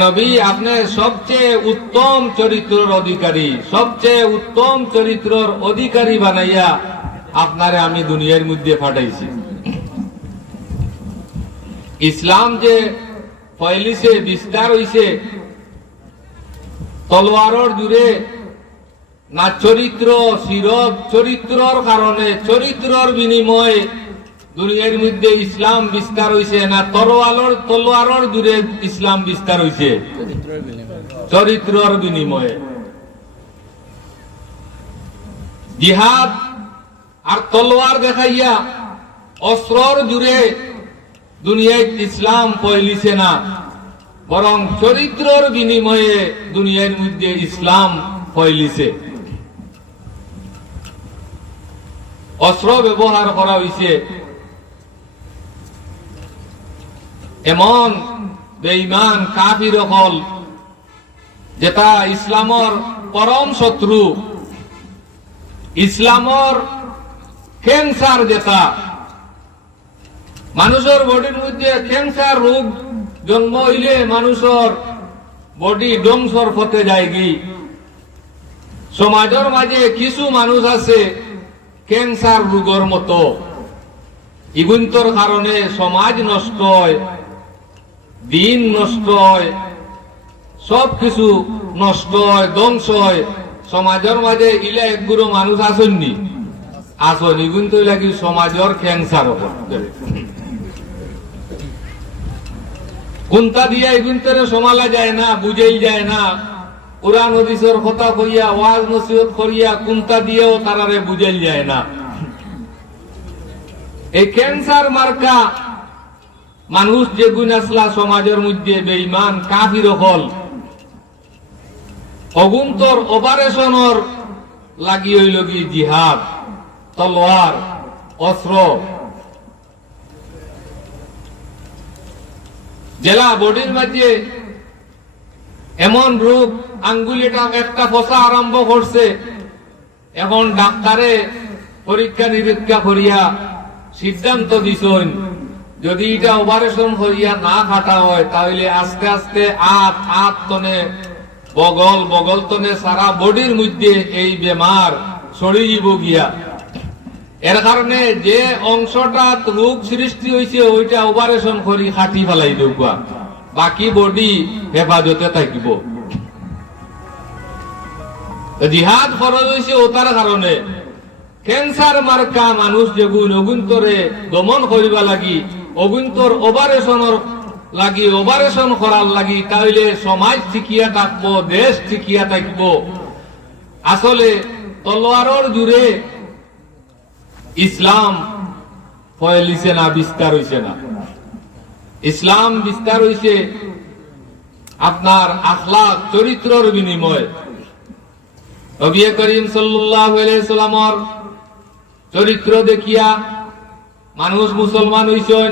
নবী, আপনি সবচেয়ে উত্তম চরিত্রের অধিকারী, সবচেয়ে উত্তম চরিত্রের অধিকারী বানাইয়া আপনারে আমি দুনিয়ার মধ্যে পাঠাইছি। ইসলাম যে ফয়লিছে, বিস্তার হইছে, তলোয়ারর জুড়ে না চরিত্র শিরব চরিত্রর কারণে, চরিত্রর বিনিময়ে দুনিয়ার মধ্যে ইসলাম বিস্তার হইছে না তরোয়ালর তলোয়ারর জুড়ে ইসলাম বিস্তার হইছে? চরিত্রর বিনিময়ে। জিহাদ আর তলোয়ার দেখাইয়া অস্ত্রর জুড়ে দুনিয়ায় ইসলাম পয়লিছে না, বরং চরিত্রর বিনিময়ে দুনিয়ার মধ্যে ইসলাম ফয়লিছে অস্ত্র ব্যবহার করা হয়েছে এমন বেঈমান কাফির হল যেটা ইসলামর পরম শত্রু। ইসলামর ক্যান্সার যেটা মানুষের বডির মধ্যে ক্যান্সার রোগ জন্ম হইলে মানুষের বডি ধ্বংসর পথে যায় কি সমাজের মাঝে কিছু মানুষ আছে ক্যান্সার রোগের মতো। ইগুন্তর কারণে সমাজ নষ্ট হয়। দিন নষ্ট হয়, সব কিছু নষ্ট হয়, ধ্বংস হয়। সমাজের মাঝে ইলে একগুলো মানুষ আসেননি। আসন ইগুন্ত লাগি সমাজের ক্যান্সার কোনটা দিয়া ইগুন্তরে সমালা যায় না, বুঝেই যায় না। কোরআন হদিসের কথা কইয়া, ওয়াজ নসিহত করিয়া কোনটা দিয়েও তারারে বুঝেল যায় না। এই ক্যান্সার মার্কা মানুষ যে গুণ আসলা সমাজের মধ্যে বেঈমান, কাফির হল অগুন্তর অপারেশনর লাগি হইল কি? জিহাদ, তলোয়ার, অস্ত্র। জেলা বডির মাঝে এমন রোগ আঙ্গুলিটা একটা ফসা আরম্ভ করছে। এখন ডাক্তারে পরীক্ষা নিরীক্ষা করিয়া সিদ্ধান্ত দিছেন। যদি এটা অপারেশন করিয়া না কাটা হয় তাহলে আস্তে আস্তে আত আত তনে, বগল বগল তনে সারা বডির মধ্যে এই বেমার ছড়িয়ে যাব গিয়া। এর কারণে যে অংশটা রোগ সৃষ্টি হয়েছে ওইটা অপারেশন করি কাটি ফেলাই দেওয়া বাকি বডি হেফাজতে থাকিব। জিহাদ খরচ হয়েছে ওটার কারণে। ক্যান্সার মার্কা মানুষ যেগুন অগুন্তরে দমন করিবা লাগি অগুন্তর অপারেশনের লাগি অপারেশন করার লাগি তাইলে সমাজ ঠিকিয়া থাকব, দেশ ঠিকিয়া থাকব। আসলে তলোয়ারর জুড়ে ইসলাম ফয়েলিছে না বিস্তার হইছে না? ইসলাম বিস্তার হইছে আপনার আখলাক চরিত্রর বিনিময়। করিম আলাইহি সাল্লামর চরিত্র দেখিয়া মানুষ মুসলমান হইছেন।